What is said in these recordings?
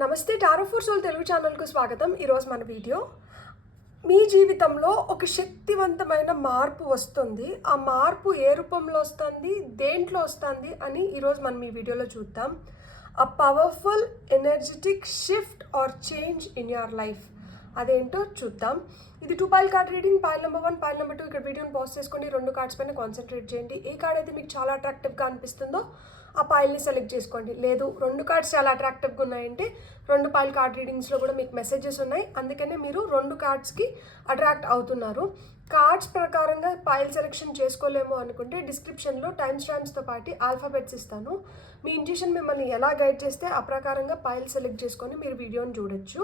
నమస్తే tarot for soul Telugu ఛానల్కు స్వాగతం. ఈరోజు మన వీడియో మీ జీవితంలో ఒక శక్తివంతమైన మార్పు వస్తుంది. ఆ మార్పు ఏ రూపంలో వస్తుంది, దేంట్లో వస్తుంది అని ఈరోజు మనం ఈ వీడియోలో చూద్దాం. A powerful energetic shift or change in your life. అదేంటో చూద్దాం. ఇది 2 pile card reading. Pile number 1, pile number 2 ఇక్కడ వీడియోని పాజ్ చేసుకోండి. 2 కార్డ్స్ పైన కాన్సన్ట్రేట్ చేయండి. ఏ కార్డ్ అయితే మీకు చాలా అట్రాక్టివ్గా అనిపిస్తుందో ఆ పైల్ని సెలెక్ట్ చేసుకోండి. లేదు 2 కార్డ్స్ చాలా అట్రాక్టివ్గా ఉన్నాయంటే 2 పైల్ కార్డ్ రీడింగ్స్లో కూడా మీకు మెసేజెస్ ఉన్నాయి, అందుకనే మీరు 2 కార్డ్స్కి అట్రాక్ట్ అవుతున్నారు. కార్డ్స్ ప్రకారంగా పైల్ సెలెక్షన్ చేసుకోలేము అనుకుంటే డిస్క్రిప్షన్లో టైమ్ స్టాంప్స్తో పాటు ఆల్ఫాబెట్స్ ఇస్తాను. మీ ఇంట్యూషన్ మిమ్మల్ని ఎలా గైడ్ చేస్తే ఆ ప్రకారంగా పైల్ సెలెక్ట్ చేసుకొని మీరు వీడియోని చూడొచ్చు.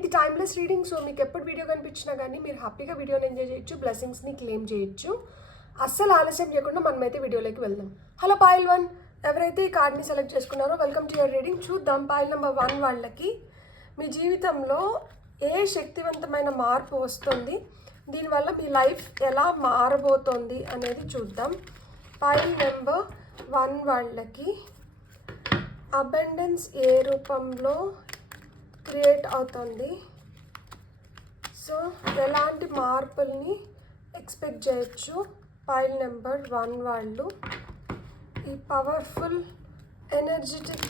ఇది టైమ్లెస్ రీడింగ్, సో మీకు ఎప్పుడు వీడియో కనిపించినా కానీ మీరు హ్యాపీగా వీడియోని ఎంజాయ్ చేయొచ్చు, బ్లెస్సింగ్స్ని క్లెయిమ్ చేయొచ్చు. అస్సలు ఆలస్యం చేయకుండా మనమైతే వీడియోలోకి వెళ్దాం. హలో పైల్ 1, ఎవరైతే ఈ కార్డ్ని సెలెక్ట్ చేసుకున్నారో వెల్కమ్ టు యువర్ రీడింగ్. చూద్దాం పైల్ నెంబర్ 1 వాళ్ళకి మీ జీవితంలో ఏ శక్తివంతమైన మార్పు వస్తుంది, దీనివల్ల మీ లైఫ్ ఎలా మారబోతోంది అనేది చూద్దాం. పైల్ నెంబర్ 1 వాళ్ళకి అబండెన్స్ ఏ రూపంలో క్రియేట్ అవుతుంది, సో ఎలాంటి మార్పుల్ని ఎక్స్పెక్ట్ చేయొచ్చు పైల్ నెంబర్ 1 వాళ్ళు. ఈ పవర్ఫుల్ ఎనర్జెటిక్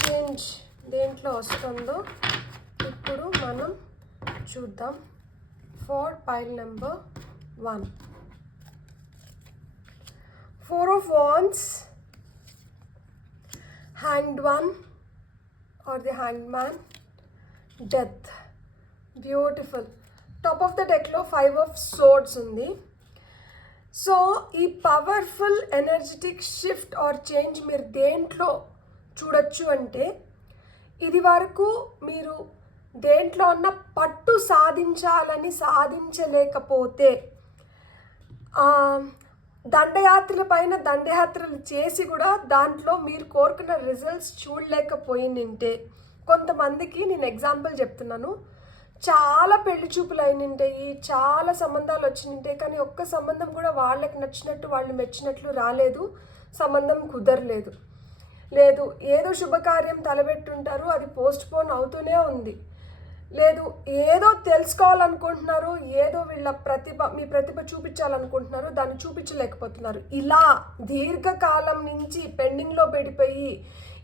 చేంజ్ దేంట్లో వస్తుందో ఇప్పుడు మనం చూద్దాం. For pile number 1, 4 of Wands, Hanged One or the Hanged Man, Death. Beautiful. Top of the డెక్లో 5 of Swords ఉంది. సో ఈ powerful energetic shift or change మీరు దేంట్లో చూడొచ్చు అంటే, ఇది వరకు మీరు దేంట్లో ఉన్న పట్టు సాధించాలని సాధించలేకపోతే, దండయాత్రల పైన దండయాత్రలు చేసి కూడా దాంట్లో మీరు కోరుకున్న రిజల్ట్స్ చూడలేకపోయింటే, కొంతమందికి నేను ఎగ్జాంపుల్ చెప్తున్నాను, చాలా పెళ్లి చూపులు అయినింటాయి, చాలా సంబంధాలు వచ్చినింటాయి, కానీ ఒక్క సంబంధం కూడా వాళ్ళకి నచ్చినట్టు వాళ్ళు మెచ్చినట్లు రాలేదు, సంబంధం కుదరలేదు. లేదు ఏదో శుభకార్యం తలబెట్టుంటారు, అది పోస్ట్ పోన్ అవుతూనే ఉంది. లేదు ఏదో తెలుసుకోవాలనుకుంటున్నారు, ఏదో మీ ప్రతిభ చూపించాలనుకుంటున్నారు, దాన్ని చూపించలేకపోతున్నారు. ఇలా దీర్ఘకాలం నుంచి పెండింగ్లో పడిపోయి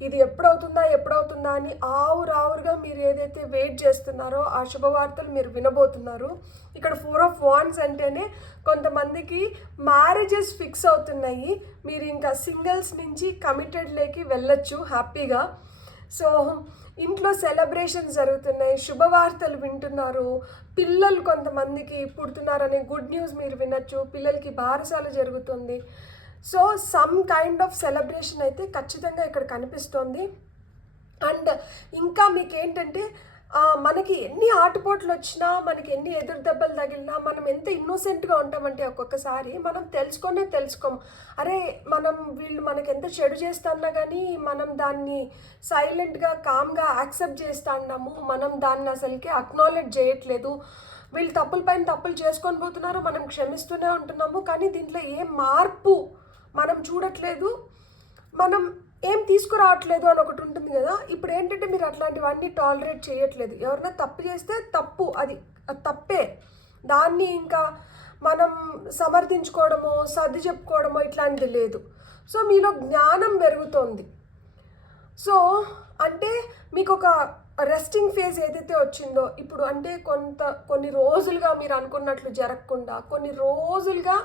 ఇది ఎప్పుడవుతుందా అని ఆవురావురుగా మీరు ఏదైతే వెయిట్ చేస్తున్నారో ఆ శుభవార్తలు మీరు వినబోతున్నారు. ఇక్కడ 4 of Wands అంటేనే కొంతమందికి మ్యారేజెస్ ఫిక్స్ అవుతున్నాయి, మీరు ఇంకా సింగిల్స్ నుంచి కమిటెడ్లోకి వెళ్ళొచ్చు హ్యాపీగా. సో ఇంట్లో సెలబ్రేషన్స్ జరుగుతున్నాయి, శుభవార్తలు వింటున్నారు, పిల్లలు కొంతమందికి పుడుతున్నారనే గుడ్ న్యూస్ మీరు వినొచ్చు, పిల్లలకి బారసాల జరుగుతుంది. So some kind of celebration అయితే ఖచ్చితంగా ఇక్కడ కనిపిస్తుంది. అండ్ ఇంకా మీకు ఏంటంటే, మనకి ఎన్ని ఆటుపోట్లు వచ్చినా, మనకి ఎన్ని ఎదురు దెబ్బలు తగిలినా, మనం ఎంత ఇన్నోసెంట్గా ఉంటామంటే ఒక్కొక్కసారి మనం తెలుసుకోము. అరే వీళ్ళు మనకి ఎంత చెడు చేస్తున్నా కానీ మనం దాన్ని సైలెంట్గా కామ్గా యాక్సెప్ట్ చేస్తా ఉన్నాము, మనం దాన్ని అసలుకి అక్నాలెడ్జ్ చేయట్లేదు. వీళ్ళు తప్పుల పైన తప్పులు చేసుకొని పోతున్నారు, మనం క్షమిస్తూనే ఉంటున్నాము, కానీ దీంట్లో ఏం మార్పు మనం చూడట్లేదు, మనం ఏం తీసుకురావట్లేదు అని ఒకటి ఉంటుంది కదా. ఇప్పుడు ఏంటంటే మీరు అట్లాంటివన్నీ టాలరేట్ చేయట్లేదు. ఎవరైనా తప్పు చేస్తే తప్పు, అది తప్పే, దాన్ని ఇంకా మనం సమర్థించుకోవడమో సర్ది చెప్పుకోవడమో ఇట్లాంటిది లేదు. సో మీలో జ్ఞానం పెరుగుతోంది. సో అంటే మీకు ఒక రెస్టింగ్ ఫేజ్ ఏదైతే వచ్చిందో ఇప్పుడు, అంటే కొన్ని రోజులుగా మీరు అనుకున్నట్లు జరగకుండా, కొన్ని రోజులుగా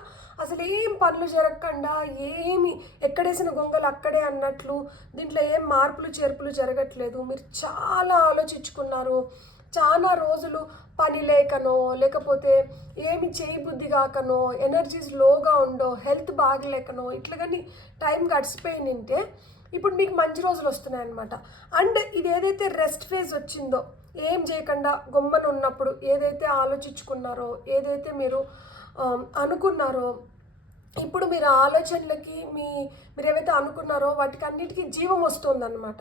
అసలు ఏం పనులు జరగకుండా, ఏమి ఎక్కడేసిన గొంగలు అక్కడే అన్నట్లు, దీంట్లో ఏం మార్పులు చేర్పులు జరగట్లేదు, మీరు చాలా ఆలోచించుకున్నారు, చాలా రోజులు పని లేకనో లేకపోతే ఏమి చేయబుద్ధి కాకనో, ఎనర్జీస్ లోగా ఉండో, హెల్త్ బాగలేకనో ఇట్లా కానీ టైం గడిచిపోయిందంటే ఇప్పుడు మీకు మంచి రోజులు వస్తున్నాయి అన్నమాట. అండ్ ఇది ఏదైతే రెస్ట్ ఫేజ్ వచ్చిందో, ఏం చేయకుండా గొమ్మను ఉన్నప్పుడు ఏదైతే ఆలోచించుకున్నారో, ఏదైతే మీరు అనుకున్నారో, ఇప్పుడు మీరు ఆలోచనలకి మీరు ఏవైతే అనుకున్నారో వాటికి అన్నిటికీ జీవం వస్తుందన్నమాట.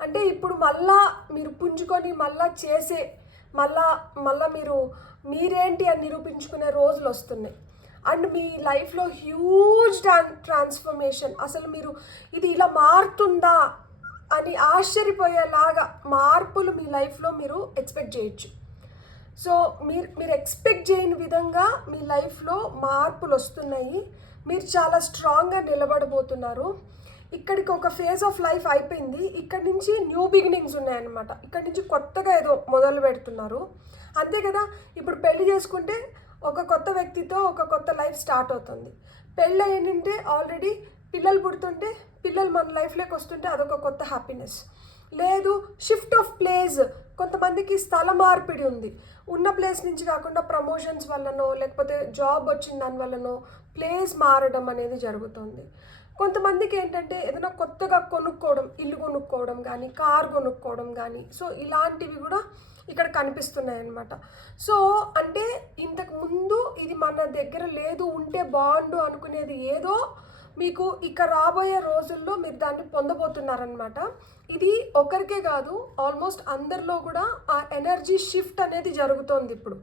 అంటే ఇప్పుడు మళ్ళా మీరు పుంజుకొని మళ్ళా చేసే మళ్ళా మీరేంటి అని నిరూపించుకునే రోజులు వస్తున్నాయి. అండ్ మీ లైఫ్లో హ్యూజ్ ట్రాన్స్ఫర్మేషన్, అసలు మీరు ఇది ఇలా మారుతుందా అని ఆశ్చర్యపోయేలాగా మార్పులు మీ లైఫ్లో మీరు ఎక్స్పెక్ట్ చేయొచ్చు. సో మీరు ఎక్స్పెక్ట్ చేయని విధంగా మీ లైఫ్లో మార్పులు వస్తున్నాయి. మీరు చాలా స్ట్రాంగ్గా నిలబడబోతున్నారు. ఇక్కడికి ఒక ఫేజ్ ఆఫ్ లైఫ్ అయిపోయింది. ఇక్కడ నుంచి న్యూ బిగినింగ్స్ ఉన్నాయన్నమాట. ఇక్కడ నుంచి కొత్తగా ఏదో మొదలు పెడుతున్నారు, అంతే కదా. ఇప్పుడు పెళ్లి చేసుకుంటే ఒక కొత్త వ్యక్తితో ఒక కొత్త లైఫ్ స్టార్ట్ అవుతుంది. పెళ్ళి ఏంటంటే ఆల్రెడీ పిల్లలు పుడుతుంటే పిల్లలు మన లైఫ్లోకి వస్తుంటే అదొక కొత్త హ్యాపీనెస్. లేదు, షిఫ్ట్ ఆఫ్ ప్లేస్, కొంతమందికి స్థల మార్పిడి ఉంది. ఉన్న ప్లేస్ నుంచి కాకుండా ప్రమోషన్స్ వల్లనో లేకపోతే జాబ్ వచ్చిన దాని వల్లనో ప్లేస్ మారడం అనేది జరుగుతుంది. కొంతమందికి ఏంటంటే ఏదైనా కొత్తగా కొనుక్కోవడం, ఇల్లు కొనుక్కోవడం కానీ కార్ కొనుక్కోవడం కానీ, సో ఇలాంటివి కూడా ఇక్కడ కనిపిస్తున్నాయి అన్నమాట. సో అంటే ఇంతకు ముందు ఇది మన దగ్గర లేదు, ఉంటే బాగుండు అనుకునేది ఏదో మీకు ఇక రాబోయే రోజుల్లో మీరు దాన్ని పొందబోతున్నారనమాట. ఇది ఒకరికే కాదు, ఆల్మోస్ట్ అందరిలో కూడా ఆ ఎనర్జీ షిఫ్ట్ అనేది జరుగుతోంది ఇప్పుడు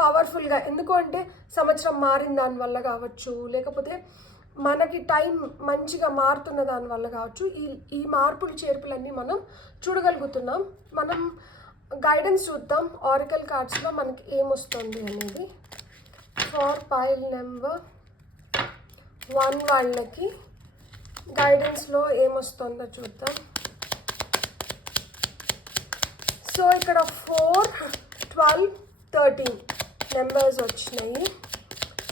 పవర్ఫుల్గా. ఎందుకు అంటే సంవత్సరం మారిన దానివల్ల కావచ్చు, లేకపోతే మనకి టైం మంచిగా మారుతున్న దానివల్ల కావచ్చు, ఈ మార్పులు చేర్పులన్నీ మనం చూడగలుగుతున్నాం. మనం గైడెన్స్ చూద్దాం ఆరికల్ కార్డ్స్లో మనకి ఏమొస్తుంది అనేది. ఫర్ పైల్ నెంబర్ 1 వాళ్ళకి గైడెన్స్లో ఏమొస్తుందో చూద్దాం. సో ఇక్కడ 4, 12, 13 నెంబర్స్ వచ్చినాయి.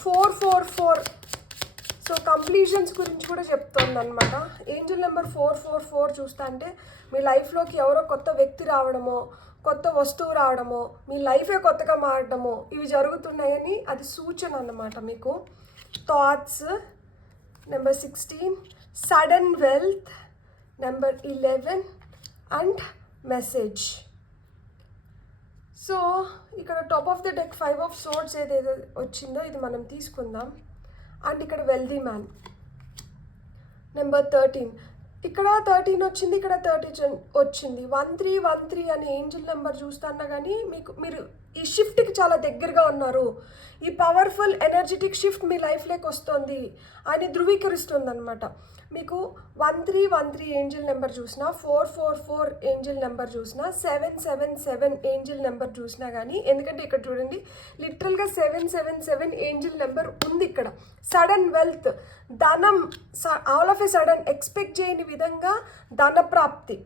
4, 4, 4. సో కంప్లీషన్స్ గురించి కూడా చెప్తుంది అనమాట. ఏంజల్ నెంబర్ 4, 4, 4 చూస్తా అంటే మీ లైఫ్లోకి ఎవరో కొత్త వ్యక్తి రావడమో, కొత్త వస్తువు రావడమో, మీ లైఫే కొత్తగా మారడమో ఇవి జరుగుతున్నాయని అది సూచన అన్నమాట మీకు. Thoughts number 16, sudden wealth number 11 and message. So ఇక్కడ top of the deck 5 of swords ఏదైతే వచ్చిందో ఇది మనం తీసుకుందాం. అండ్ ఇక్కడ వెల్దీ మ్యాన్ నెంబర్ 13. ఇక్కడ 13 వచ్చింది, ఇక్కడ 30 వచ్చింది. 1313 అనే ఏంజిల్ నెంబర్ చూస్తున్నా కానీ మీరు ఈ షిఫ్ట్కి చాలా దగ్గరగా ఉన్నారు. ఈ పవర్ఫుల్ ఎనర్జెటిక్ షిఫ్ట్ మీ లైఫ్లోకి వస్తుంది అని ధృవీకరిస్తుంది అనమాట. మీకు 1313 ఏంజిల్ నెంబర్ చూసినా, 444 ఏంజిల్ నెంబర్ చూసినా, 777 ఏంజిల్ నెంబర్ చూసినా కానీ, ఎందుకంటే ఇక్కడ చూడండి లిటరల్గా 777 ఏంజిల్ నెంబర్ ఉంది ఇక్కడ. సడన్ వెల్త్, ధనం, all of a sudden expect చేయని విధంగా ధన ప్రాప్తి.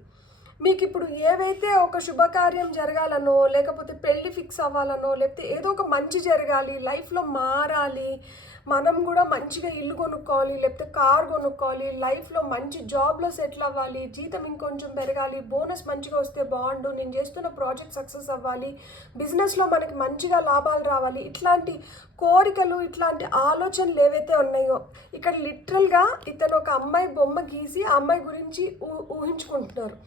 మీకు ఇప్పుడు ఏవైతే ఒక శుభకార్యం జరగాలనో, లేకపోతే పెళ్ళి ఫిక్స్ అవ్వాలనో, లేకపోతే ఏదో ఒక మంచి జరగాలి, లైఫ్లో మారాలి, మనం కూడా మంచిగా ఇల్లు కొనుక్కోవాలి, లేకపోతే కార్ కొనుక్కోవాలి, లైఫ్లో మంచి జాబ్లో సెటిల్ అవ్వాలి, జీతం ఇంకొంచెం పెరగాలి, బోనస్ మంచిగా వస్తే బాగుండు, నేను చేస్తున్న ప్రాజెక్ట్ సక్సెస్ అవ్వాలి, బిజినెస్లో మనకి మంచిగా లాభాలు రావాలి, ఇట్లాంటి కోరికలు, ఇట్లాంటి ఆలోచనలు ఏవైతే ఉన్నాయో ఇక్కడ లిటరల్గా ఇతను ఒక అమ్మాయి బొమ్మ గీసి ఆ అమ్మాయి గురించి ఊహించుకుంటున్నారు.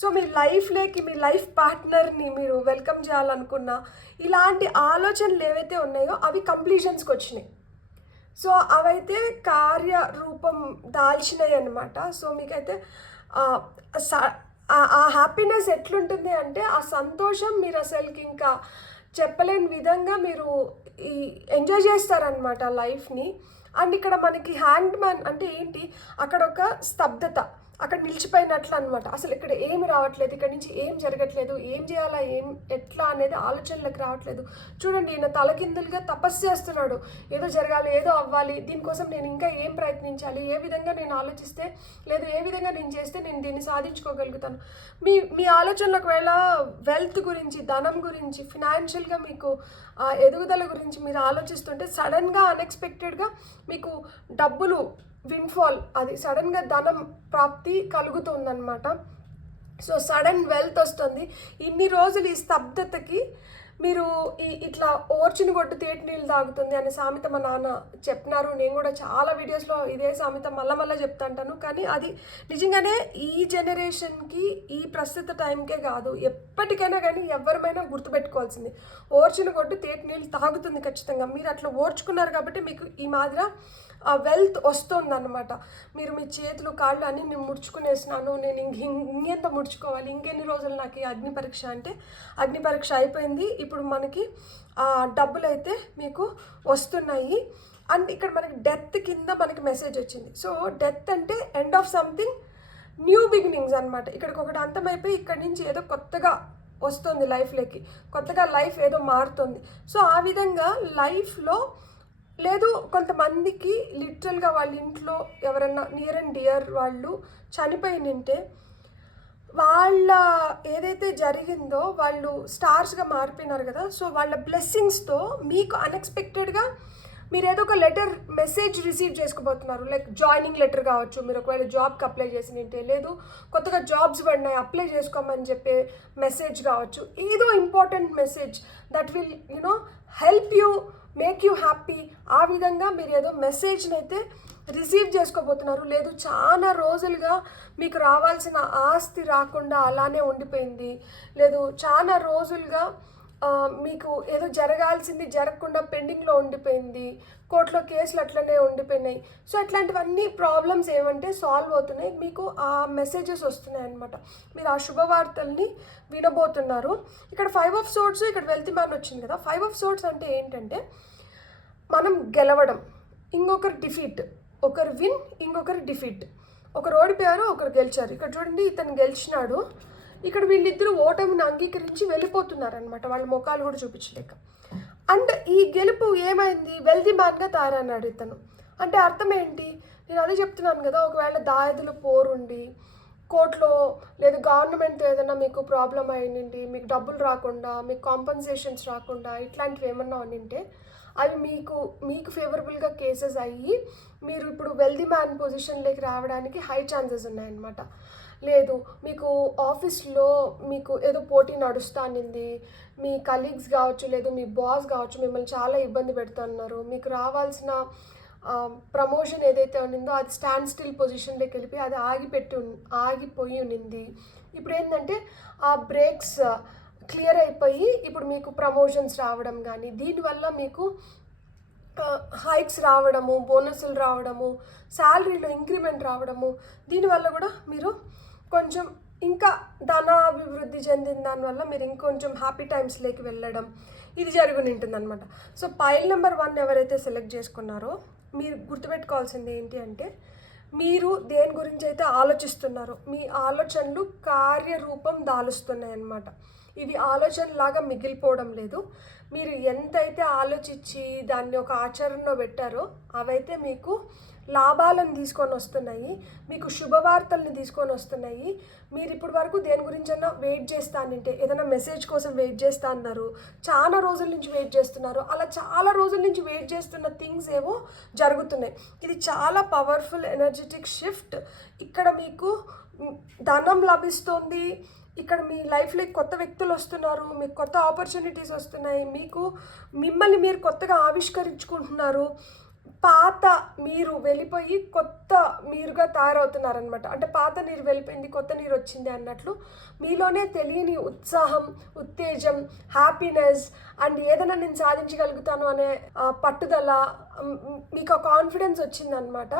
సో మీ లైఫ్లోకి మీ లైఫ్ పార్ట్నర్ని మీరు వెల్కమ్ చేయాలనుకున్నా ఇలాంటి ఆలోచనలు ఏవైతే ఉన్నాయో అవి కంప్లీషన్స్కి వచ్చినాయి. సో అవైతే కార్యరూపం దాల్చినాయి అన్నమాట. సో మీకైతే ఆ హ్యాపీనెస్ ఎట్లుంటుంది అంటే ఆ సంతోషం మీరు అసలుకి ఇంకా చెప్పలేని విధంగా మీరు ఈ ఎంజాయ్ చేస్తారనమాట లైఫ్ని. అండ్ ఇక్కడ మనకి హ్యాండ్ మ్యాన్ అంటే ఏంటి, అక్కడ ఒక స్తబ్దత, అక్కడ నిలిచిపోయినట్లు అనమాట. అసలు ఇక్కడ ఏమి రావట్లేదు, ఇక్కడ నుంచి ఏం జరగట్లేదు, ఏం చేయాలా, ఎట్లా అనేది ఆలోచనలకు రావట్లేదు. చూడండి, ఈయన తలకిందులుగా తపస్సు చేస్తున్నాడు, ఏదో జరగాలి, ఏదో అవ్వాలి, దీనికోసం నేను ఇంకా ఏం ప్రయత్నించాలి, ఏ విధంగా నేను ఆలోచిస్తే, లేదు ఏ విధంగా నేను చేస్తే నేను దీన్ని సాధించుకోగలుగుతాను. మీ ఆలోచనలకు వేళ వెల్త్ గురించి, ధనం గురించి, ఫినాన్షియల్గా మీకు ఎదుగుదల గురించి మీరు ఆలోచిస్తుంటే సడన్గా అన్ఎక్స్పెక్టెడ్గా మీకు డబ్బులు విన్ఫాల్, అది సడన్గా ధనం ప్రాప్తి కలుగుతుందన్నమాట. సో సడన్ వెల్త్ వస్తుంది. ఇన్ని రోజులు ఈ స్తబ్దతకి మీరు ఇట్లా ఓర్చిని కొట్టు తేటి నీళ్ళు తాగుతుంది అనే సామెత మా నాన్న చెప్పినారు. నేను కూడా చాలా వీడియోస్లో ఇదే సామెత మళ్ళా చెప్తాంటాను. కానీ అది నిజంగానే ఈ జనరేషన్కి, ఈ ప్రస్తుత టైంకే కాదు, ఎప్పటికైనా కానీ ఎవరిమైనా గుర్తుపెట్టుకోవాల్సింది, ఓర్చిని కొట్టు తేటి నీళ్ళు తాగుతుంది ఖచ్చితంగా. మీరు అట్లా ఓర్చుకున్నారు కాబట్టి మీకు ఈ మాదిర వెల్త్ వస్తుంది అన్నమాట. మీరు మీ చేతులు కాళ్ళు అన్నీ నేను ముడుచుకునేసినాను, నేను ఇంకెంత ముడుచుకోవాలి, ఇంకెన్ని రోజులు నాకు ఈ అగ్ని పరీక్ష అంటే అగ్ని పరీక్ష అయిపోయింది, ఇప్పుడు మనకి డబ్బులు అయితే మీకు వస్తున్నాయి. అండ్ ఇక్కడ మనకి డెత్ కింద మనకి మెసేజ్ వచ్చింది. సో డెత్ అంటే end of something, new beginnings అనమాట. ఇక్కడికి ఒకటి అంతమైపోయి ఇక్కడి నుంచి ఏదో కొత్తగా వస్తుంది లైఫ్లోకి, కొత్తగా లైఫ్ ఏదో మారుతుంది. సో ఆ విధంగా లైఫ్లో లేదు కొంతమందికి లిటరల్గా వాళ్ళ ఇంట్లో ఎవరన్నా నియర్ అండ్ డియర్ వాళ్ళు చనిపోయి నింటే వాళ్ళ ఏదైతే జరిగిందో వాళ్ళు స్టార్స్గా మారిపోయినారు కదా. సో వాళ్ళ బ్లెస్సింగ్స్తో మీకు అన్ఎక్స్పెక్టెడ్గా మీరు ఏదో ఒక లెటర్ మెసేజ్ రిసీవ్ చేసుకోబోతున్నారు. లైక్ జాయినింగ్ లెటర్ కావచ్చు, మీరు ఒకవేళ జాబ్కి అప్లై చేసి నింటే, లేదు కొత్తగా జాబ్స్ పడినాయి అప్లై చేసుకోమని చెప్పే మెసేజ్ కావచ్చు. ఏదో important message that will help you, make you happy. ఆ విధంగా మీరు ఏదో మెసేజ్ని అయితే రిసీవ్ చేసుకోబోతున్నారు. లేదు చాలా రోజులుగా మీకు రావాల్సిన ఆస్తి రాకుండా అలానే ఉండిపోయింది, లేదు చాలా రోజులుగా మీకు ఏదో జరగాల్సింది జరగకుండా పెండింగ్లో ఉండిపోయింది, కోర్టులో కేసులు అట్లనే ఉండిపోయినాయి. సో అట్లాంటివన్నీ ప్రాబ్లమ్స్ ఏమంటే సాల్వ్ అవుతున్నాయి, మీకు ఆ మెసేజెస్ వస్తున్నాయి అనమాట. మీరు ఆ శుభవార్తల్ని వినబోతున్నారు. ఇక్కడ 5 of Swords, ఇక్కడ వెల్తీ మ్యాన్ వచ్చింది కదా. 5 of Swords అంటే ఏంటంటే మనం గెలవడం, ఇంకొకరు డిఫీట్, ఒకరు విన్ ఇంకొకరు డిఫీట్. ఒకరు ఓడిపోయారు ఒకరు గెలిచారు. ఇక్కడ చూడండి ఇతను గెలిచినాడు, ఇక్కడ వీళ్ళిద్దరూ ఓటమిని అంగీకరించి వెళ్ళిపోతున్నారనమాట, వాళ్ళ ముఖాలు కూడా చూపించలేక. అండ్ ఈ గెలుపు ఏమైంది, వెల్తీ మ్యాన్గా తయారన్నాడు ఇతను. అంటే అర్థం ఏంటి, నేను అదే చెప్తున్నాను కదా, ఒకవేళ దాయదులు పోరుండి కోర్టులో లేదు గవర్నమెంట్ ఏదైనా మీకు ప్రాబ్లం అయ్యింది, మీకు డబ్బులు రాకుండా, మీకు కాంపన్సేషన్స్ రాకుండా, ఇట్లాంటివి ఏమన్నా ఉండింటే అవి మీకు ఫేవరబుల్గా కేసెస్ అయ్యి మీరు ఇప్పుడు వెల్తీ మ్యాన్ పొజిషన్లోకి రావడానికి హై ఛాన్సెస్ ఉన్నాయన్నమాట. లేదు మీకు ఆఫీస్లో మీకు ఏదో పోటీ నడుస్తానింది, మీ కలీగ్స్ కావచ్చు, లేదు మీ బాస్ కావచ్చు మిమ్మల్ని చాలా ఇబ్బంది పెడుతున్నారు, మీకు రావాల్సిన ప్రమోషన్ ఏదైతే ఉన్నిందో అది స్టాండ్ స్టిల్ పొజిషన్లోకి వెళ్ళిపోయి అది ఆగిపోయి ఉన్నింది. ఇప్పుడు ఏంటంటే ఆ బ్రేక్స్ క్లియర్ అయిపోయి ఇప్పుడు మీకు ప్రమోషన్స్ రావడం కానీ, దీనివల్ల మీకు హైక్స్ రావడము, బోనస్లు రావడము, శాలరీలో ఇంక్రిమెంట్ రావడము, దీనివల్ల కూడా మీరు కొంచెం ఇంకా ధనాభివృద్ధి చెందిన దానివల్ల మీరు ఇంకొంచెం హ్యాపీ టైమ్స్లోకి వెళ్ళడం ఇది జరుగుని ఉంటుందన్నమాట. సో పైల్ నెంబర్ 1 ఎవరైతే సెలెక్ట్ చేసుకున్నారో మీరు గుర్తుపెట్టుకోవాల్సింది ఏంటి అంటే, మీరు దేని గురించి అయితే ఆలోచిస్తున్నారో మీ ఆలోచనలు కార్యరూపం దాలుస్తున్నాయి అన్నమాట. ఇవి ఆలోచనలాగా మిగిలిపోవడం లేదు. మీరు ఎంతైతే ఆలోచించి దాన్ని ఒక ఆచరణలో పెట్టారో అవైతే మీకు లాభాలను తీసుకొని వస్తున్నాయి, మీకు శుభవార్తల్ని తీసుకొని వస్తున్నాయి. మీరు ఇప్పటి వరకు దేని గురించైనా వెయిట్ చేస్తానంటే, ఏదైనా మెసేజ్ కోసం వెయిట్ చేస్తా అన్నారు, చాలా రోజుల నుంచి వెయిట్ చేస్తున్నారు, అలా చాలా రోజుల నుంచి వెయిట్ చేస్తున్న థింగ్స్ ఏవో జరుగుతున్నాయి. ఇది చాలా పవర్ఫుల్ ఎనర్జెటిక్ షిఫ్ట్. ఇక్కడ మీకు ధనం లభిస్తుంది, ఇక్కడ మీ లైఫ్లో కొత్త వ్యక్తులు వస్తున్నారు, మీకు కొత్త ఆపర్చునిటీస్ వస్తున్నాయి, మిమ్మల్ని మీరు కొత్తగా ఆవిష్కరించుకుంటున్నారు. పాత మీరు వెళ్ళిపోయి కొత్త మీరుగా తయారవుతున్నారనమాట. అంటే పాత నీరు వెళ్ళిపోయింది కొత్త నీరు వచ్చింది అన్నట్లు మీలోనే తెలియని ఉత్సాహం, ఉత్తేజం, హ్యాపీనెస్ అండ్ ఏదైనా నేను సాధించగలుగుతాను అనే పట్టుదల, మీకు ఆ కాన్ఫిడెన్స్ వచ్చిందనమాట.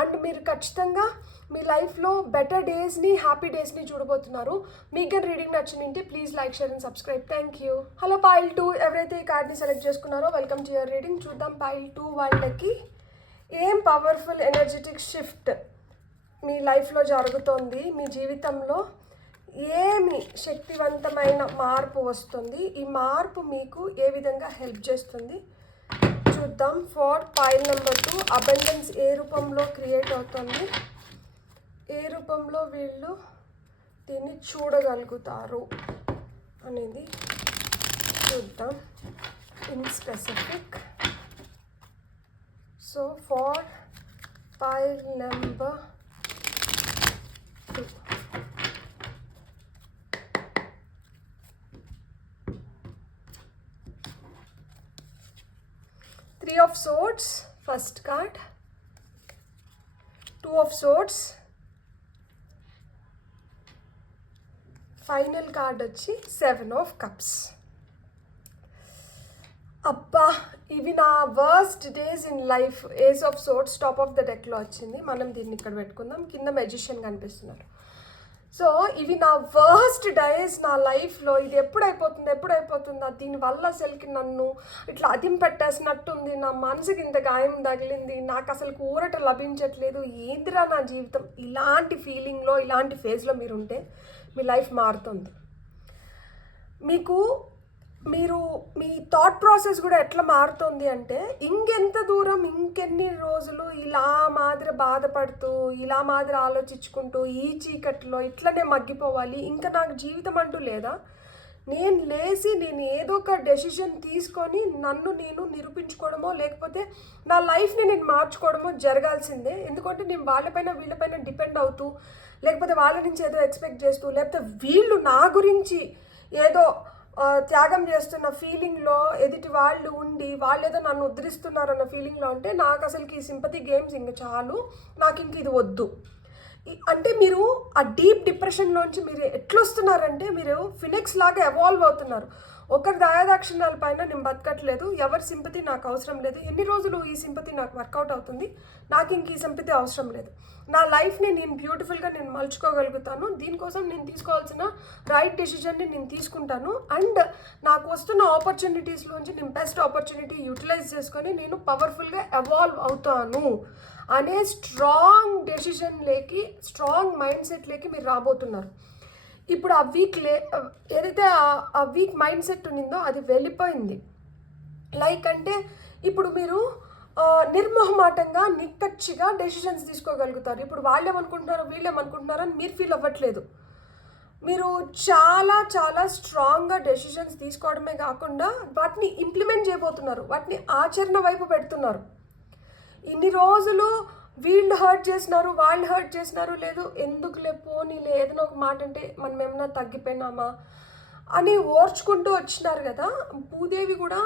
అండ్ మీరు ఖచ్చితంగా మీ లైఫ్లో బెటర్ డేస్ని, హ్యాపీ డేస్ని చూడబోతున్నారు. మీకు రీడింగ్ నచ్చిందంటే please like, share and subscribe. Thank you. Hello pile 2 ఎవరైతే ఈ కార్డ్ని సెలెక్ట్ చేసుకున్నారో వెల్కమ్ టు యువర్ రీడింగ్. చూద్దాం పైల్ 2 వాళ్ళకి ఏం పవర్ఫుల్ ఎనర్జెటిక్ షిఫ్ట్ మీ లైఫ్లో జరుగుతోంది, మీ జీవితంలో ఏమి శక్తివంతమైన మార్పు వస్తుంది, ఈ మార్పు మీకు ఏ విధంగా హెల్ప్ చేస్తుంది చూద్దాం. ఫర్ పైల్ నెంబర్ 2 అబండెన్స్ ఏ రూపంలో క్రియేట్ అవుతుంది, ఏ రూపంలో వీళ్ళు దీన్ని చూడగలుగుతారు అనేది చూద్దాం in specific. So for pile number 2 3 of Swords first card, 2 of Swords, final card వచ్చి 7 of Cups. అబ్బా ఇవి నా worst days in life. Ace of swords top of the డెక్లో వచ్చింది. మనం దీన్ని ఇక్కడ పెట్టుకుందాం. కింద మెజిషియన్ కనిపిస్తున్నారు. సో ఇవి నా వర్స్ట్ డేస్ నా లైఫ్లో. ఇది ఎప్పుడైపోతుందా, దీనివల్ల అసలుకి నన్ను ఇట్లా పెట్టేసినట్టుంది, నా మనసుకి ఇంత గాయం తగిలింది, నాకు అసలు ఊరట లభించట్లేదు, ఏందిరా నా జీవితం, ఇలాంటి ఫీలింగ్లో ఇలాంటి ఫేజ్లో మీరు ఉంటే మీ లైఫ్ మారుతుంది. మీరు మీ థాట్ ప్రాసెస్ కూడా ఎట్లా మారుతుంది అంటే, ఇంకెంత దూరం, ఇంకెన్ని రోజులు ఇలా మాదిరి బాధపడుతూ, ఇలా మాదిరి ఆలోచించుకుంటూ, ఈ చీకట్లో ఇట్లనే మగ్గిపోవాలి, ఇంకా నాకు జీవితం అంటూ లేదా, నేను ఏదో ఒక డెసిషన్ తీసుకొని నన్ను నేను నిరూపించుకోవడమో లేకపోతే నా లైఫ్ని నేను మార్చుకోవడమో జరగాల్సిందే. ఎందుకంటే నేను వీళ్ళపైన డిపెండ్ అవుతూ, లేకపోతే వాళ్ళ నుంచి ఏదో ఎక్స్పెక్ట్ చేస్తూ, లేకపోతే వీళ్ళు నా గురించి ఏదో త్యాగం చేస్తున్న ఫీలింగ్లో ఎదుటి వాళ్ళు ఉండి వాళ్ళేదో నన్ను ఉద్ధరిస్తున్నారన్న ఫీలింగ్లో ఉంటే నాకు అసలుకి ఈ సింపతి గేమ్స్ ఇంక చాలు, నాకు ఇంక ఇది వద్దు. అంటే మీరు ఆ డీప్ డిప్రెషన్లోంచి మీరు ఎట్లొస్తున్నారంటే, మీరు ఫినిక్స్ లాగా ఎవాల్వ్ అవుతున్నారు. ఒకరి దయాదాక్షిణ్యాల పైన నేను బతకట్లేదు, ఎవరి సింపతి నాకు అవసరం లేదు, ఎన్ని రోజులు ఈ సింపతి నాకు వర్కౌట్ అవుతుంది, నాకు ఇంక ఈ సింపతి అవసరం లేదు, నా లైఫ్ని నేను బ్యూటిఫుల్గా నేను మలుచుకోగలుగుతాను, దీనికోసం నేను తీసుకోవాల్సిన రైట్ డెసిషన్ని నేను తీసుకుంటాను, అండ్ నాకు వస్తున్న ఆపర్చునిటీస్లోంచి నేను బెస్ట్ ఆపర్చునిటీ యూటిలైజ్ చేసుకొని నేను పవర్ఫుల్గా ఎవాల్వ్ అవుతాను అనే స్ట్రాంగ్ డెసిషన్లోకి, స్ట్రాంగ్ మైండ్ సెట్లోకి మీరు రాబోతున్నారు. ఇప్పుడు ఏదైతే ఆ వీక్ మైండ్ సెట్ ఉన్నిందో అది వెళ్ళిపోయింది. లైక్ అంటే ఇప్పుడు మీరు నిర్మోహమాటంగా నిక్కచ్చిగా డెసిషన్స్ తీసుకోగలుగుతారు. ఇప్పుడు వీళ్ళేమనుకుంటున్నారో అని మీరు ఫీల్ అవ్వట్లేదు. మీరు చాలా చాలా స్ట్రాంగ్గా డెసిషన్స్ తీసుకోవడమే కాకుండా వాటిని ఇంప్లిమెంట్ చేయబోతున్నారు, వాటిని ఆచరణ వైపు పెడుతున్నారు. ఇన్ని రోజులు వీళ్ళు హర్ట్ చేసినారు, వాళ్ళు హర్ట్ చేసినారు, లేదు ఎందుకులే పోనీలే ఏదైనా ఒక మాట అంటే మనం ఏమన్నా తగ్గిపోయినామా అని ఓర్చుకుంటూ వచ్చినారు కదా. భూదేవి కూడా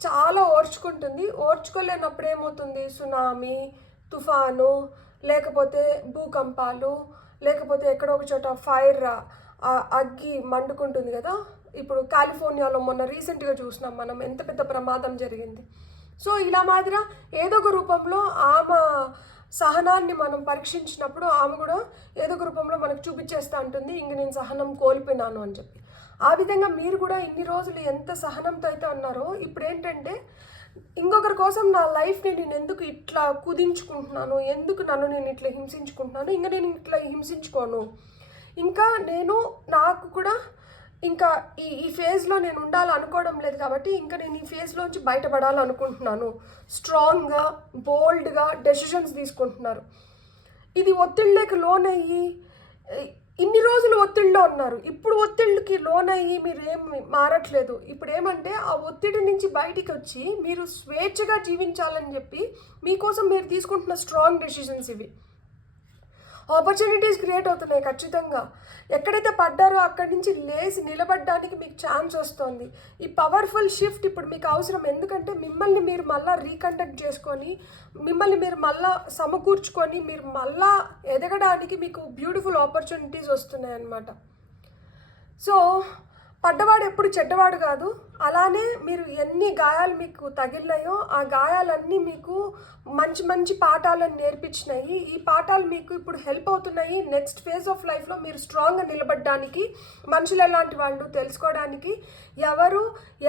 చాలా ఓర్చుకుంటుంది. ఓర్చుకోలేనప్పుడు ఏమవుతుంది, సునామీ, తుఫాను, లేకపోతే భూకంపాలు, లేకపోతే ఎక్కడో ఒక చోట ఫైర్, అగ్గి మండుకుంటుంది కదా. ఇప్పుడు కాలిఫోర్నియాలో మొన్న రీసెంట్గా చూసినాం మనం, ఎంత పెద్ద ప్రమాదం జరిగింది. సో ఇలా మాదిరి ఏదో ఒక రూపంలో ఆమె సహనాన్ని మనం పరీక్షించినప్పుడు ఆమె కూడా ఏదో ఒక రూపంలో మనకు చూపించేస్తూ ఉంటుంది, ఇంక నేను సహనం కోల్పోయినాను అని చెప్పి. ఆ విధంగా మీరు కూడా ఇన్ని రోజులు ఎంత సహనంతో అయితే ఉన్నారో, ఇప్పుడు ఏంటంటే ఇంకొకరి కోసం నా లైఫ్ని నేను ఎందుకు ఇట్లా కుదించుకుంటున్నాను, ఎందుకు నన్ను నేను ఇట్లా హింసించుకుంటున్నాను, ఇంకా నేను ఇట్లా హింసించుకోను, ఇంకా నాకు కూడా ఇంకా ఈ ఫేజ్లో నేను ఉండాలనుకోవడం లేదు కాబట్టి ఇంకా నేను ఈ ఫేజ్లోంచి బయటపడాలనుకుంటున్నాను. స్ట్రాంగ్గా, బోల్డ్గా డెసిషన్స్ తీసుకుంటున్నారు. ఇది ఒత్తిళ్ళకి లోనయ్యి ఇన్ని రోజులు ఒత్తిడిలో ఉన్నారు, ఇప్పుడు ఒత్తిళ్ళకి లోనయ్యి మీరు ఏం మారట్లేదు. ఇప్పుడు ఏమంటే ఆ ఒత్తిడి నుంచి బయటికి వచ్చి మీరు స్వేచ్ఛగా జీవించాలని చెప్పి మీకోసం మీరు తీసుకుంటున్న స్ట్రాంగ్ డెసిషన్స్ ఇవి. ఆపర్చునిటీస్ క్రియేట్ అవుతున్నాయి ఖచ్చితంగా. ఎక్కడైతే పడ్డారో అక్కడి నుంచి లేచి నిలబడడానికి మీకు ఛాన్స్ వస్తుంది. ఈ పవర్ఫుల్ షిఫ్ట్ ఇప్పుడు మీకు అవసరం. ఎందుకంటే మిమ్మల్ని మీరు మళ్ళీ రీకండక్ట్ చేసుకొని, మిమ్మల్ని మీరు మళ్ళీ సమకూర్చుకొని, మీరు మళ్ళా ఎదగడానికి మీకు బ్యూటిఫుల్ ఆపర్చునిటీస్ వస్తున్నాయి అన్నమాట. సో పడ్డవాడు ఎప్పుడు చెడ్డవాడు కాదు. అలానే మీరు ఎన్ని గాయాలు మీకు తగిలినాయో ఆ గాయాలన్నీ మీకు మంచి మంచి పాఠాలను నేర్పించినాయి. ఈ పాఠాలు మీకు ఇప్పుడు హెల్ప్ అవుతున్నాయి నెక్స్ట్ ఫేజ్ ఆఫ్ లైఫ్లో మీరు స్ట్రాంగ్గా నిలబడడానికి, మనుషులు ఎలాంటి వాళ్ళు తెలుసుకోవడానికి, ఎవరు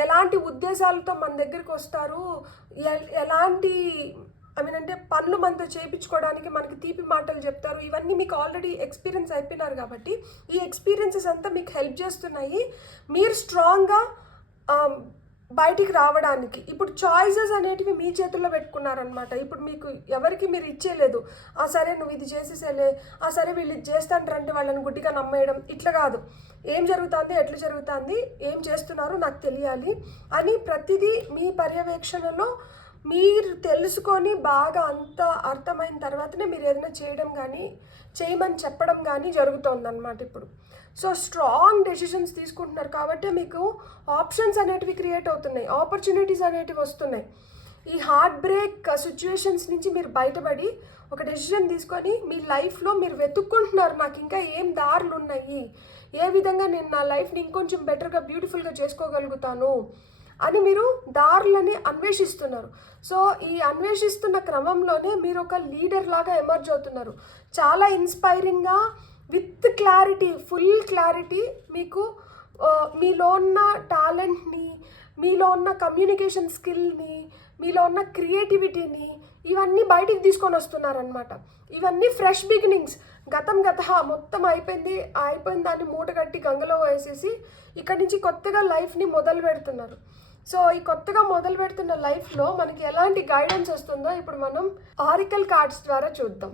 ఎలాంటి ఉద్దేశాలతో మన దగ్గరికి వస్తారు, ఎలాంటి అంటే పనులు మనతో చేయించుకోవడానికి మనకి తీపి మాటలు చెప్తారు, ఇవన్నీ మీకు ఆల్రెడీ ఎక్స్పీరియన్స్ అయిపోయినారు కాబట్టి ఈ ఎక్స్పీరియన్సెస్ అంతా మీకు హెల్ప్ చేస్తున్నాయి మీరు స్ట్రాంగ్గా బయటికి రావడానికి. ఇప్పుడు చాయిసెస్ అనేటివి మీ చేతుల్లో పెట్టుకున్నారనమాట. ఇప్పుడు మీకు ఎవరికి మీరు ఇచ్చేయలేదు, సరే నువ్వు ఇది చేసేసేలే, సరే వీళ్ళు ఇది చేస్తాంటారంటే వాళ్ళని గుడ్డిగా నమ్మేయడం, ఇట్లా కాదు. ఏం జరుగుతుంది, ఎట్లా జరుగుతుంది, ఏం చేస్తున్నారు నాకు తెలియాలి అని ప్రతిదీ మీ పర్యవేక్షణలో మీరు తెలుసుకొని బాగా అంతా అర్థమైన తర్వాతనే మీరు ఏదైనా చేయమని చెప్పడం కానీ జరుగుతుందన్నమాట ఇప్పుడు. సో స్ట్రాంగ్ డెసిషన్స్ తీసుకుంటున్నారు కాబట్టి మీకు ఆప్షన్స్ అనేటివి క్రియేట్ అవుతున్నాయి, ఆపర్చునిటీస్ అనేటివి వస్తున్నాయి. ఈ హార్ట్ బ్రేక్ సిచ్యువేషన్స్ నుంచి మీరు బయటపడి ఒక డెసిషన్ తీసుకొని మీ లైఫ్లో మీరు వెతుక్కుంటున్నారు, నాకు ఇంకా ఏం దారులు ఉన్నాయి, ఏ విధంగా నేను నా లైఫ్ని ఇంకొంచెం బెటర్గా బ్యూటిఫుల్గా చేసుకోగలుగుతాను అని మీరు దారులని అన్వేషిస్తున్నారు. సో ఈ అన్వేషిస్తున్న క్రమంలోనే మీరు ఒక లీడర్ లాగా ఎమర్జ్ అవుతున్నారు. చాలా ఇన్స్పైరింగ్గా విత్ క్లారిటీ, ఫుల్ క్లారిటీ మీకు మీలో ఉన్న టాలెంట్ని, మీలో ఉన్న కమ్యూనికేషన్ స్కిల్ని, మీలో ఉన్న క్రియేటివిటీని ఇవన్నీ బయటికి తీసుకొని వస్తున్నారనమాట. ఇవన్నీ ఫ్రెష్ బిగినింగ్స్. గతం మొత్తం అయిపోయింది దాన్ని మూట కట్టి గంగలో వేసేసి ఇక్కడి నుంచి కొత్తగా లైఫ్ని మొదలు పెడుతున్నారు. సో ఈ కొత్తగా మొదలు పెడుతున్న లైఫ్లో మనకి ఎలాంటి గైడెన్స్ వస్తుందో ఇప్పుడు మనం ఆరికల్ కార్డ్స్ ద్వారా చూద్దాం.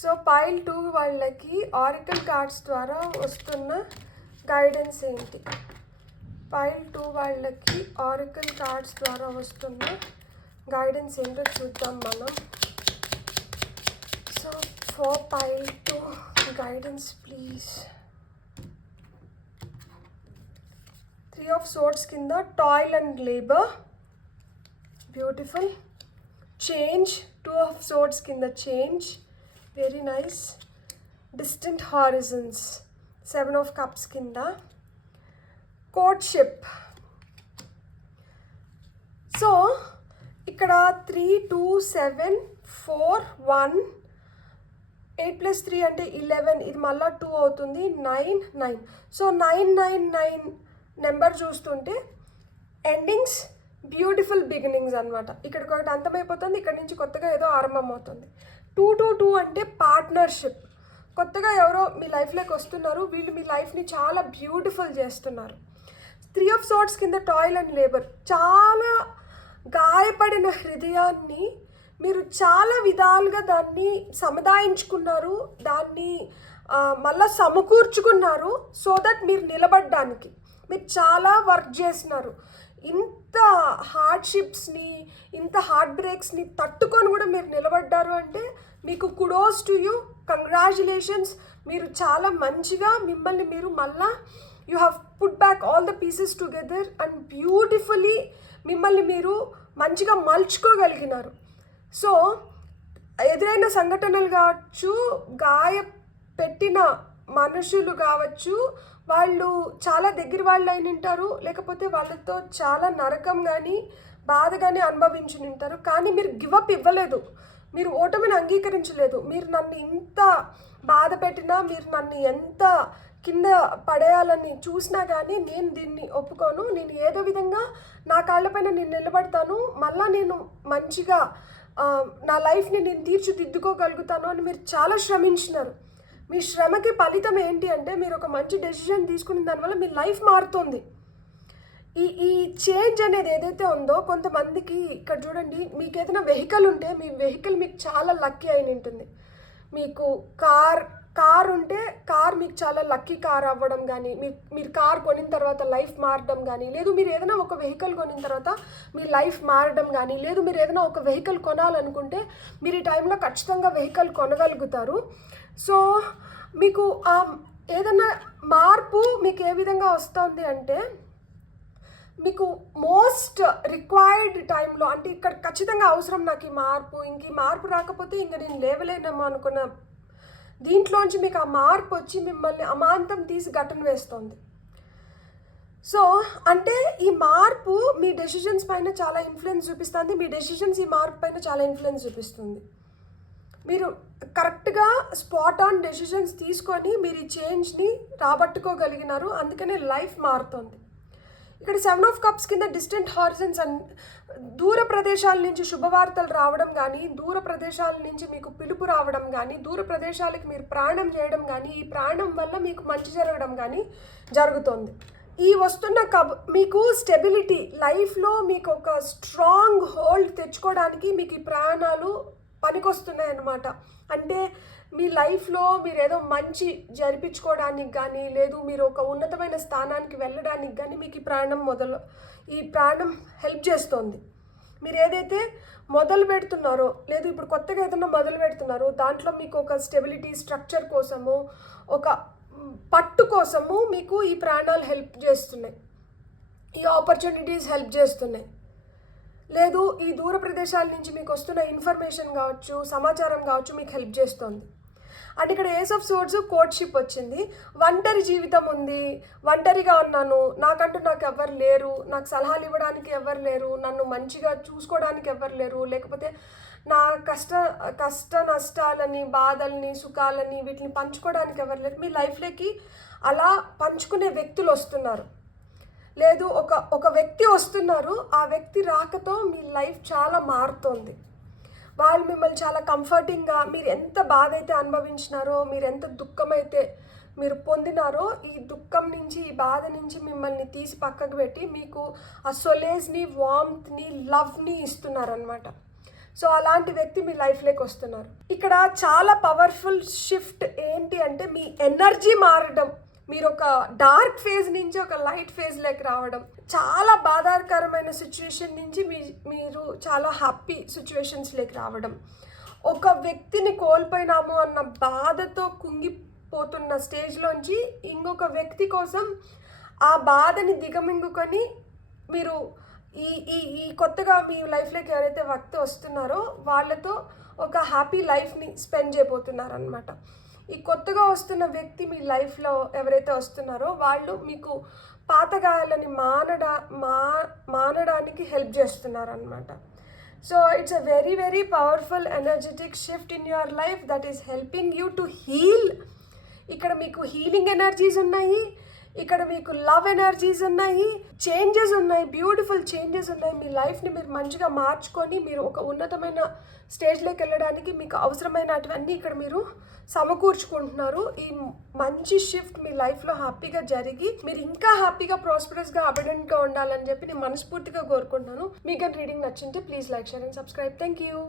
సో పైల్ 2 వాళ్ళకి ఆరికల్ కార్డ్స్ ద్వారా వస్తున్న గైడెన్స్ ఏంటి? పైల్ 2 వాళ్ళకి ఆరికల్ కార్డ్స్ ద్వారా వస్తున్న గైడెన్స్ ఏంటో చూద్దాం మనం. So for pile 2 guidance please. 3 of Swords కింద toil and labour, beautiful. Change, 2 of Swords కింద change, very nice. Distant horizons, 7 of Cups కింద కోర్ట్షిప్. సో ఇక్కడ 3, 2, 7, 4, 1, 8 + 3 అంటే 11, ఇది మళ్ళీ 2 అవుతుంది, 9, 9. సో 999 నెంబర్ చూస్తుంటే ఎండింగ్స్, బ్యూటిఫుల్ బిగినింగ్స్ అనమాట. ఇక్కడికి ఒకటి అంతమైపోతుంది, ఇక్కడ నుంచి కొత్తగా ఏదో ఆరంభం అవుతుంది. 222 అంటే పార్ట్నర్షిప్. కొత్తగా ఎవరో మీ లైఫ్లోకి వస్తున్నారు, వీళ్ళు మీ లైఫ్ని చాలా బ్యూటిఫుల్ చేస్తున్నారు. 3 of Swords కింద టాయిల్ అండ్ లేబర్. చాలా గాయపడిన హృదయాన్ని మీరు చాలా విధాలుగా దాన్ని సముదాయించుకున్నారు, దాన్ని మళ్ళీ సమకూర్చుకున్నారు సో దట్ మీరు నిలబడడానికి. మీరు చాలా వర్క్ చేసినారు. ఇంత హార్డ్షిప్స్ని, ఇంత హార్ట్ బ్రేక్స్ని తట్టుకొని కూడా మీరు నిలబడ్డారు అంటే మీకు కుడోస్ టు యూ, కంగ్రాచులేషన్స్. మీరు చాలా మంచిగా మిమ్మల్ని మీరు మళ్ళా you have put back all the pieces together and beautifully మిమ్మల్ని మీరు మంచిగా మలుచుకోగలిగినారు. సో ఎదురైన సంఘటనలు కావచ్చు, గాయపెట్టిన మనుషులు కావచ్చు, వాళ్ళు చాలా దగ్గర వాళ్ళు అయిన ఉంటారు, లేకపోతే వాళ్ళతో చాలా నరకం కానీ బాధ కానీ అనుభవించి ఉంటారు. కానీ మీరు గివప్ ఇవ్వలేదు, మీరు ఓటమిని అంగీకరించలేదు. మీరు నన్ను ఇంత బాధ పెట్టినా, మీరు నన్ను ఎంత కింద పడేయాలని చూసినా కానీ నేను దీన్ని ఒప్పుకోను. నేను ఏదో విధంగా నా కాళ్ళపైన నేను నిలబడతాను, మళ్ళీ నేను మంచిగా నా లైఫ్ని నేను తీర్చిదిద్దుకోగలుగుతాను అని మీరు చాలా శ్రమించినారు. మీ శ్రమకి ఫలితం ఏంటి అంటే మీరు ఒక మంచి డెసిషన్ తీసుకున్న దానివల్ల మీ లైఫ్ మారుతుంది. ఈ చేంజ్ అనేది ఏదైతే ఉందో కొంతమందికి, ఇక్కడ చూడండి, మీకు ఏదైనా వెహికల్ ఉంటే మీ వెహికల్ మీకు చాలా లక్కీ అయిన ఉంటుంది. మీకు కార్ ఉంటే కార్ మీకు చాలా లక్కీ కార్ అవ్వడం కానీ, మీరు కార్ కొనిన తర్వాత లైఫ్ మారడం కానీ, లేదు మీరు ఏదైనా ఒక వెహికల్ కొనిన తర్వాత మీ లైఫ్ మారడం కానీ, లేదు మీరు ఏదైనా ఒక వెహికల్ కొనాలనుకుంటే మీరు ఈ టైంలో ఖచ్చితంగా వెహికల్ కొనగలుగుతారు. సో మీకు ఏదైనా మార్పు మీకు ఏ విధంగా వస్తుంది అంటే మీకు మోస్ట్ రిక్వైర్డ్ టైంలో, అంటే ఇక్కడ ఖచ్చితంగా అవసరం నాకు ఈ మార్పు రాకపోతే ఇంక నేను లేవలేనేమో అనుకున్న దీంట్లోంచి మీకు ఆ మార్పు వచ్చి మిమ్మల్ని అమాంతం తీసి గట్టన వేస్తుంది. సో అంటే ఈ మార్పు మీ డెసిషన్స్ పైన చాలా ఇన్ఫ్లుయెన్స్ చూపిస్తుంది, మీ డెసిషన్స్ ఈ మార్పు పైన చాలా ఇన్ఫ్లుయెన్స్ చూపిస్తుంది. మీరు కరెక్ట్గా స్పాట్ ఆన్ డెసిషన్స్ తీసుకొని మీరు ఈ చేంజ్ని రాబట్టుకోగలిగినారు, అందుకనే లైఫ్ మారుతుంది. ఇక్కడ 7 of Cups కింద డిస్టెంట్ హారిజన్స్ అండ్ దూర ప్రదేశాల నుంచి శుభవార్తలు రావడం కానీ, దూర ప్రదేశాల నుంచి మీకు పిలుపు రావడం కానీ, దూర ప్రదేశాలకు మీరు ప్రయాణం చేయడం కానీ, ఈ ప్రయాణం వల్ల మీకు మంచి జరగడం కానీ జరుగుతుంది. ఈ వస్తున్న మీకు స్టెబిలిటీ లైఫ్లో మీకు ఒక స్ట్రాంగ్ హోల్డ్ తెచ్చుకోవడానికి మీకు ఈ ప్రయాణాలు పనికొస్తున్నాయి అన్నమాట. అంటే మీ లైఫ్లో మీరు ఏదో మంచి జరిపించుకోవడానికి కానీ, లేదు మీరు ఒక ఉన్నతమైన స్థానానికి వెళ్ళడానికి కానీ మీకు ఈ ప్రయాణం హెల్ప్ చేస్తుంది. మీరు ఏదైతే మొదలు పెడుతున్నారో, లేదు ఇప్పుడు కొత్తగా ఏదైనా మొదలు పెడుతున్నారో దాంట్లో మీకు ఒక స్టెబిలిటీ, స్ట్రక్చర్ కోసము, ఒక పట్టు కోసము మీకు ఈ ప్రయాణాలు హెల్ప్ చేస్తున్నాయి, ఈ ఆపర్చునిటీస్ హెల్ప్ చేస్తున్నాయి. లేదు ఈ దూర ప్రదేశాల నుంచి మీకు వస్తున్న ఇన్ఫర్మేషన్ కావచ్చు, సమాచారం కావచ్చు మీకు హెల్ప్ చేస్తుంది. అండ్ ఇక్కడ ఏస్ ఆఫ్ సోర్డ్స్ కోర్ట్షిప్ వచ్చింది. ఒంటరి జీవితం ఉంది, ఒంటరిగా ఉన్నాను, నాకు ఎవ్వరు లేరు, నాకు సలహాలు ఇవ్వడానికి ఎవ్వరు లేరు, నన్ను మంచిగా చూసుకోవడానికి ఎవ్వరు లేరు, లేకపోతే నా కష్ట నష్టాలని, బాధల్ని, సుఖాలని వీటిని పంచుకోవడానికి ఎవరు లేరు. మీ లైఫ్లోకి అలా పంచుకునే వ్యక్తులు వస్తున్నారు. లేదు ఒక వ్యక్తి వస్తున్నారు, ఆ వ్యక్తి రాకతో మీ లైఫ్ చాలా మారుతోంది. వాళ్ళు మిమ్మల్ని చాలా కంఫర్టింగ్గా, మీరు ఎంత బాధ అయితే అనుభవించినారో, మీరు ఎంత దుఃఖమైతే మీరు పొందినారో, ఈ దుఃఖం నుంచి, ఈ బాధ నుంచి మిమ్మల్ని తీసి పక్కకు పెట్టి మీకు ఆ సొలేజ్ని, వార్మ్త్ని, లవ్ని ఇస్తున్నారనమాట. సో అలాంటి వ్యక్తి మీ లైఫ్లోకి వస్తున్నారు. ఇక్కడ చాలా పవర్ఫుల్ షిఫ్ట్ ఏంటి అంటే మీ ఎనర్జీ మారడం. మీరు ఒక డార్క్ ఫేజ్ నుంచి ఒక లైట్ ఫేజ్లోకి రావడం, చాలా బాధాకరమైన సిచ్యువేషన్ నుంచి మీరు చాలా హ్యాపీ సిచ్యువేషన్స్లోకి రావడం, ఒక వ్యక్తిని కోల్పోయినాము అన్న బాధతో కుంగిపోతున్న స్టేజ్లోంచి ఇంకొక వ్యక్తి కోసం ఆ బాధని దిగమింగుకొని మీరు ఈ కొత్తగా మీ లైఫ్లోకి ఎవరైతే వ్యక్తి వస్తున్నారో వాళ్ళతో ఒక హ్యాపీ లైఫ్ని స్పెండ్ చేయబోతున్నారనమాట. ఈ కొత్తగా వస్తున్న వ్యక్తి మీ లైఫ్లో ఎవరైతే వస్తున్నారో వాళ్ళు మీకు పాత గాయాలని మానడానికి హెల్ప్ చేస్తున్నారు అనమాట. So it's a very very powerful energetic shift in your life that is helping you to heal. ఇక్కడ మీకు హీలింగ్ ఎనర్జీస్ ఉన్నాయి, ఇక్కడ మీకు లవ్ ఎనర్జీస్ ఉన్నాయి, చేంజెస్ ఉన్నాయి, బ్యూటిఫుల్ చేంజెస్ ఉన్నాయి. మీ లైఫ్ని మీరు మంచిగా మార్చుకొని మీరు ఒక ఉన్నతమైన స్టేజ్లోకి వెళ్ళడానికి మీకు అవసరమైనటువన్నీ ఇక్కడ మీరు సమకూర్చుకుంటున్నారు. ఈ మంచి షిఫ్ట్ మీ లైఫ్లో హ్యాపీగా జరిగి మీరు ఇంకా హ్యాపీగా, ప్రాస్పరస్గా, అబెండెంట్గా ఉండాలని చెప్పి నేను మనస్ఫూర్తిగా కోరుకుంటున్నాను. మీకు రీడింగ్ నచ్చింటే please like, share and subscribe. Thank you.